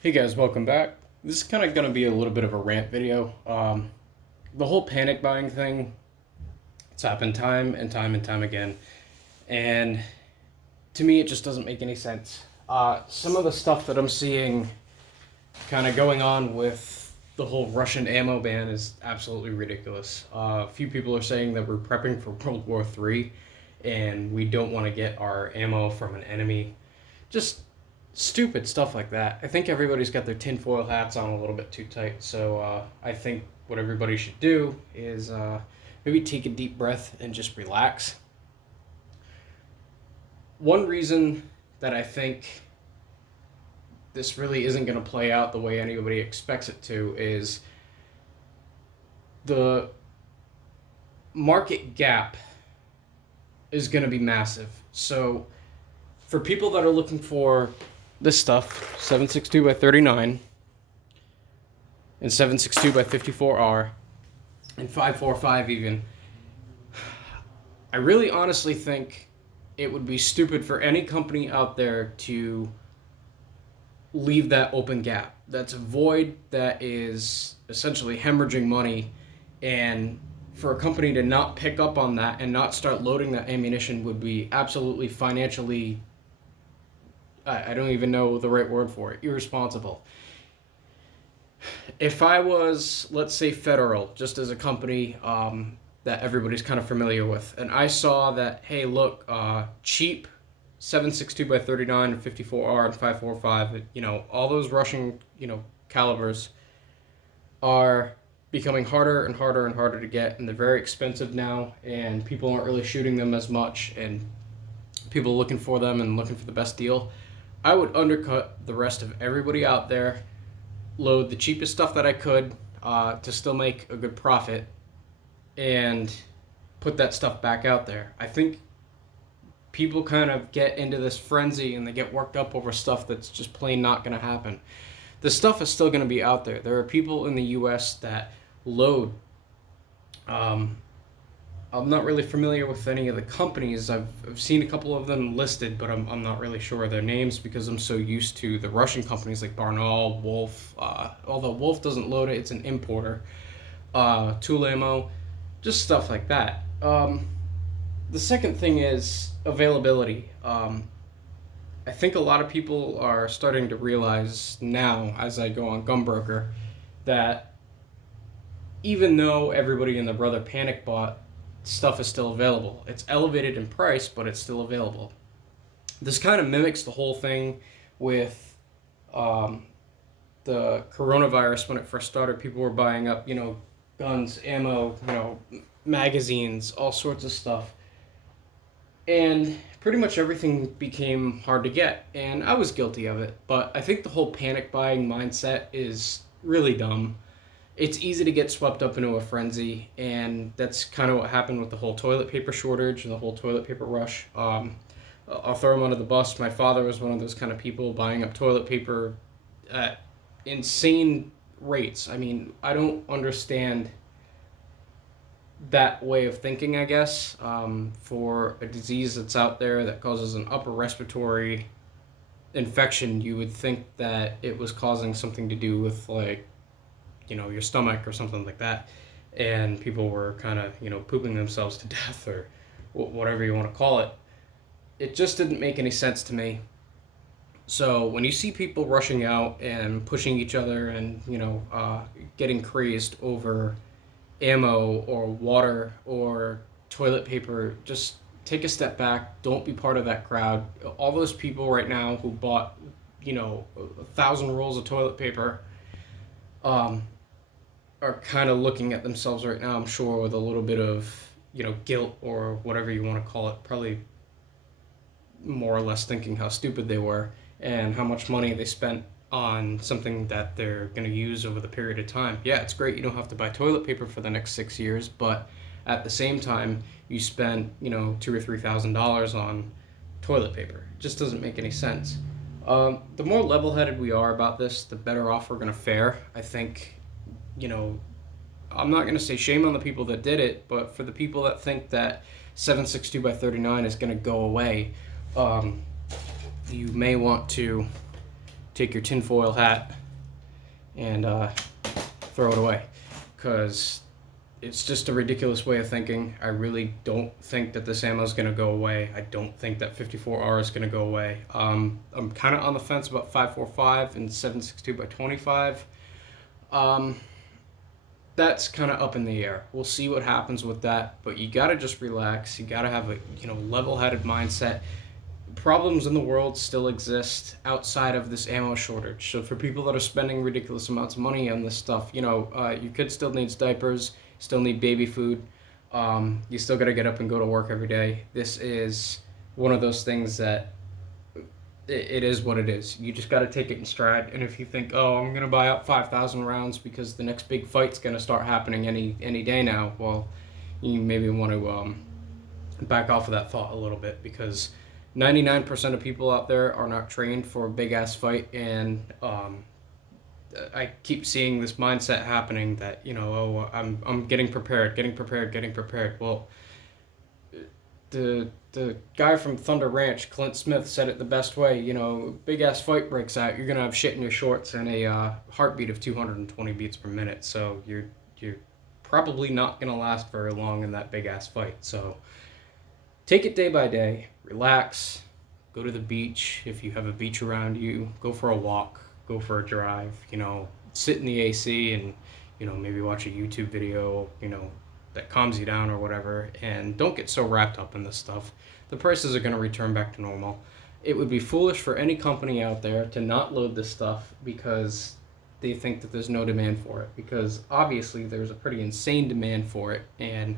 Hey guys, welcome back. This is kind of going to be a little bit of a rant video. The whole panic buying thing, it's happened time and time and time again. And to me, it just doesn't make any sense. Some of the stuff that I'm seeing kind of going on with the whole Russian ammo ban is absolutely ridiculous. A few people are saying that we're prepping for World War III and we don't want to get our ammo from an enemy. Just stupid stuff like that. I think everybody's got their tinfoil hats on a little bit too tight. So I think what everybody should do is maybe take a deep breath and just relax. One reason that I think this really isn't going to play out the way anybody expects it to is the market gap is going to be massive. So for people that are looking for this stuff, 762 by 39 and 762 by 54R and 545 even, I really honestly think it would be stupid for any company out there to leave that open gap. That's a void that is essentially hemorrhaging money, and for a company to not pick up on that and not start loading that ammunition would be absolutely financially, I don't even know the right word for it, irresponsible. If I was, let's say, Federal, just as a company that everybody's kind of familiar with, and I saw that, hey, look, cheap 762 by 39 and 54R and 545, all those Russian, calibers are becoming harder and harder and harder to get, and they're very expensive now, and people aren't really shooting them as much, and people are looking for them and looking for the best deal. I would undercut the rest of everybody out there, load the cheapest stuff that I could to still make a good profit, and put that stuff back out there. I think people kind of get into this frenzy and they get worked up over stuff that's just plain not going to happen. The stuff is still going to be out there. There are people in the US that load. I'm not really familiar with any of the companies. I've seen a couple of them listed, but I'm not really sure of their names because I'm so used to the Russian companies like Barnaul, Wolf. Although Wolf doesn't load it, it's an importer. Tool Ammo, just stuff like that. The second thing is availability. I think a lot of people are starting to realize now, as I go on Gunbroker, that even though everybody and their brother panic bought, stuff is still available. It's elevated in price, but it's still available. This kind of mimics the whole thing with the coronavirus when it first started. People were buying up, guns, ammo, magazines, all sorts of stuff. And pretty much everything became hard to get, and I was guilty of it. But I think the whole panic buying mindset is really dumb. It's easy to get swept up into a frenzy, and that's kind of what happened with the whole toilet paper shortage and the whole toilet paper rush. I'll throw him under the bus. My father was one of those kind of people buying up toilet paper at insane rates. I mean, I don't understand that way of thinking, I guess, for a disease that's out there that causes an upper respiratory infection. You would think that it was causing something to do with, like, your stomach or something like that, and people were kind of, pooping themselves to death or whatever you want to call it. It just didn't make any sense to me. So when you see people rushing out and pushing each other and, getting crazed over ammo or water or toilet paper, just take a step back. Don't be part of that crowd. All those people right now who bought, 1,000 rolls of toilet paper, are kind of looking at themselves right now, I'm sure, with a little bit of, guilt or whatever you want to call it, probably more or less thinking how stupid they were and how much money they spent on something that they're going to use over the period of time. Yeah, it's great you don't have to buy toilet paper for the next 6 years, but at the same time, you spend, $2,000 or $3,000 on toilet paper. It just doesn't make any sense. The more level-headed we are about this, the better off we're going to fare. I think, I'm not going to say shame on the people that did it, but for the people that think that 762 by 39 is going to go away, you may want to take your tinfoil hat and throw it away, because it's just a ridiculous way of thinking. I really don't think that this ammo is going to go away. I don't think that 54R is going to go away. I'm kind of on the fence about 5.45 and 7.62 by 25. That's kind of up in the air. We'll see what happens with that, but you got to just relax. You got to have a level-headed mindset. Problems in the world still exist outside of this ammo shortage. So for people that are spending ridiculous amounts of money on this stuff, your kid still needs diapers, still need baby food. You still got to get up and go to work every day. This is one of those things that it is what it is. You just got to take it in stride. And if you think, oh, I'm going to buy up 5,000 rounds because the next big fight's going to start happening any day now, well, you maybe want to back off of that thought a little bit, because 99% of people out there are not trained for a big ass fight, and I keep seeing this mindset happening that I'm getting prepared. Well, the guy from Thunder Ranch, Clint Smith, said it the best way. Big ass fight breaks out, you're gonna have shit in your shorts and a heartbeat of 220 beats per minute. So you're probably not gonna last very long in that big ass fight. So take it day by day, relax, go to the beach if you have a beach around you, go for a walk, go for a drive, sit in the AC and, maybe watch a YouTube video, that calms you down or whatever, and don't get so wrapped up in this stuff. The prices are going to return back to normal. It would be foolish for any company out there to not load this stuff because they think that there's no demand for it, because obviously there's a pretty insane demand for it, and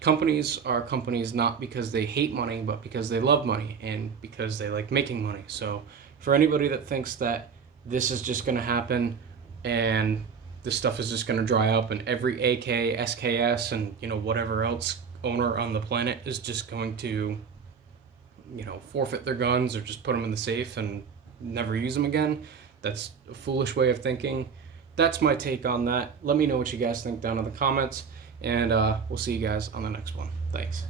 companies are companies not because they hate money, but because they love money and because they like making money. So for anybody that thinks that this is just going to happen and this stuff is just going to dry up and every AK, SKS, and whatever else owner on the planet is just going to forfeit their guns or just put them in the safe and never use them again, that's a foolish way of thinking. That's my take on that. Let me know what you guys think down in the comments, and we'll see you guys on the next one. Thanks.